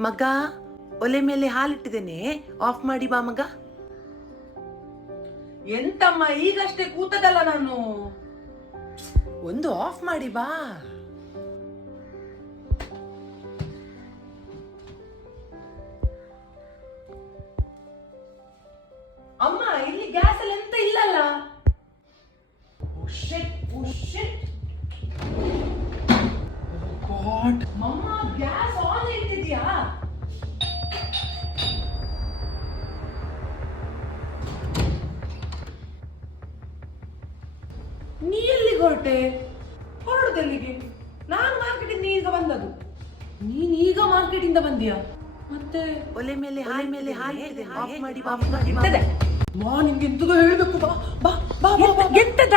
ಮಗ, ಒಲೆ ಮೇಲೆ ಹಾಲಿಟ್ಟಿದ್ದೇನೆ, ಆಫ್ ಮಾಡಿ ಬಾ ಮಗ. ಎಂತಮ್ಮ ಈಗಷ್ಟೇ ಕೂತದಲ್ಲ ನಾನು. ಒಂದು ಆಫ್ ಮಾಡಿ ಬಾ. ಅಮ್ಮ ಇಲ್ಲಿ ಗ್ಯಾಸ್ ಅಲ್ಲಿ ಎಂತ ಇಲ್ಲಲ್ಲ. ಮಮ್ಮ ಗ್ಯಾಸ್ ಆನ್ ಇಟ್ಟಿದ್ಯಾ? ನೀ ಎಲ್ಲಿಗೆ ಹೊರಟೆ? ಹೊರಡುದೆಲ್ಲಿಗೆ? ನಾನು ಮಾರ್ಕೆಟಿಂದ ಈಗ ಬಂದದು. ನೀನ್ ಈಗ ಮಾರ್ಕೆಟ್ ಇಂದ ಬಂದಿಯಾ? ಮತ್ತೆ ಒಲೆ ಮೇಲೆ ಹಾಲಿಟ್ಟಿದೆ, ಆಫ್ ಮಾಡಿ ಬಾ. ಎಂತದೆ? ನಿಮ್ಗೆ ಎಂತದೋ ಹೇಳ್ಬೇಕು. ಬಾ ಬಾ ಬಾ. ಎಂತದ?